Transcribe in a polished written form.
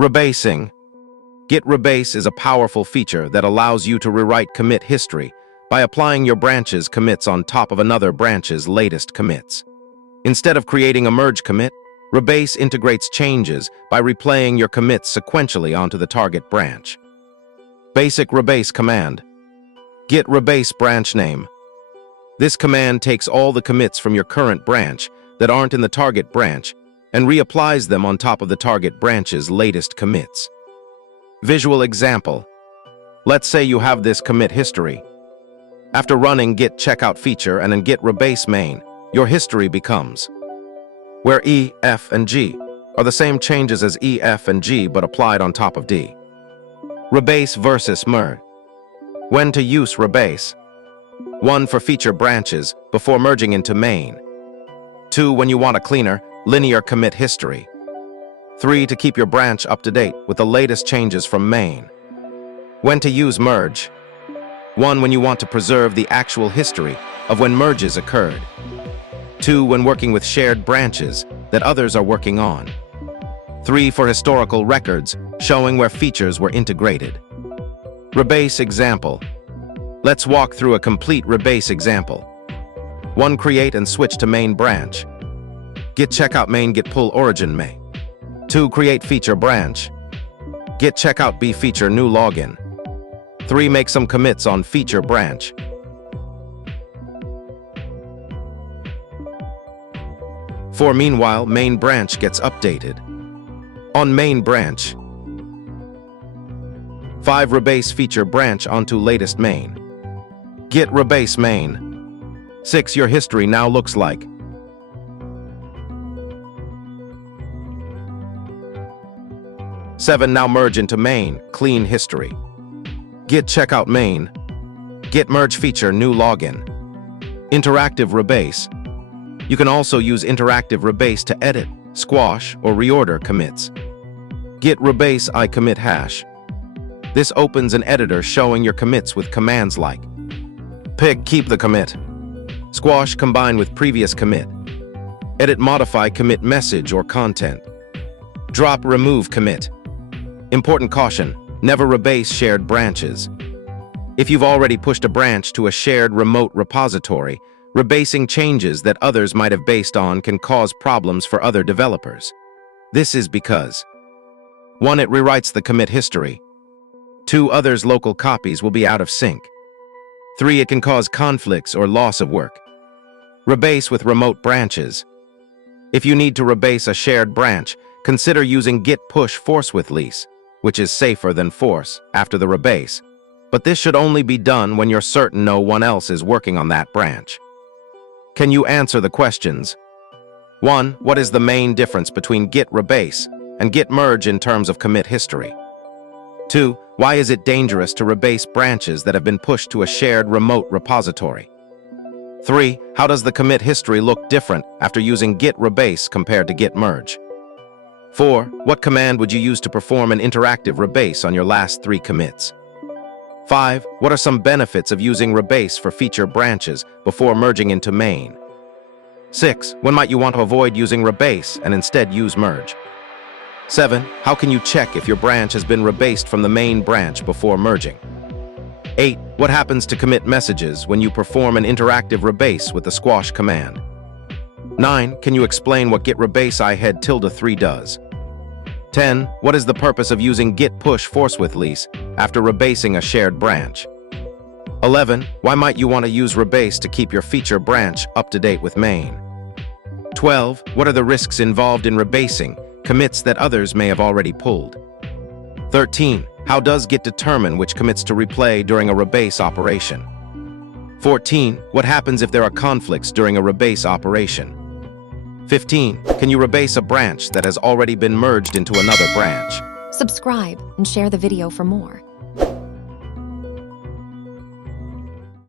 Rebasing. Git Rebase is a powerful feature that allows you to rewrite commit history by applying your branch's commits on top of another branch's latest commits. Instead of creating a merge commit, Rebase integrates changes by replaying your commits sequentially onto the target branch. Basic Rebase command. Git Rebase branch name. This command takes all the commits from your current branch that aren't in the target branch and reapplies them on top of the target branch's latest commits. Visual example. Let's say you have this commit history. After running git checkout feature and in git rebase main, your history becomes where E, F, and G are the same changes as E, F, and G but applied on top of D. Rebase versus merge. When to use Rebase. 1. For feature branches before merging into main. 2. When you want a cleaner, linear commit history. 3. To keep your branch up to date with the latest changes from main. When to use merge. 1. When you want to preserve the actual history of when merges occurred. 2. When working with shared branches that others are working on. 3. For historical records showing where features were integrated. Rebase example. Let's walk through a complete Rebase example. 1. Create and switch to main branch. Git checkout main git pull origin main. 2. Create feature branch. Git checkout b feature new login. 3. Make some commits on feature branch. 4. Meanwhile, main branch gets updated. On main branch. 5. Rebase feature branch onto latest main. Git rebase main. 6. Your history now looks like. 7. Now merge into main, clean history. Git checkout main. Git merge feature new login. Interactive Rebase. You can also use interactive Rebase to edit, squash, or reorder commits. Git Rebase iCommit hash. This opens an editor showing your commits with commands like pick keep the commit, squash combine with previous commit, edit modify commit message or content, drop remove commit. Important caution, never rebase shared branches. If you've already pushed a branch to a shared remote repository, rebasing changes that others might have based on can cause problems for other developers. This is because 1. It rewrites the commit history. 2. Others' local copies will be out of sync. 3. It can cause conflicts or loss of work. Rebase with remote branches. If you need to rebase a shared branch, consider using git push force with lease, which is safer than force after the rebase, but this should only be done when you're certain no one else is working on that branch. Can you answer the questions? 1. What is the main difference between git rebase and git merge in terms of commit history? 2. Why is it dangerous to rebase branches that have been pushed to a shared remote repository? 3. How does the commit history look different after using git rebase compared to git merge? 4. What command would you use to perform an interactive rebase on your last 3 commits? 5. What are some benefits of using rebase for feature branches before merging into main? 6. When might you want to avoid using rebase and instead use merge? 7. How can you check if your branch has been rebased from the main branch before merging? 8. What happens to commit messages when you perform an interactive rebase with the squash command? 9. Can you explain what git rebase I_3 does? 10. What is the purpose of using git push force with lease after rebasing a shared branch? 11. Why might you want to use rebase to keep your feature branch up to date with main? 12. What are the risks involved in rebasing commits that others may have already pulled? 13. How does Git determine which commits to replay during a rebase operation? 14. What happens if there are conflicts during a rebase operation? 15. Can you rebase a branch that has already been merged into another branch? Subscribe and share the video for more.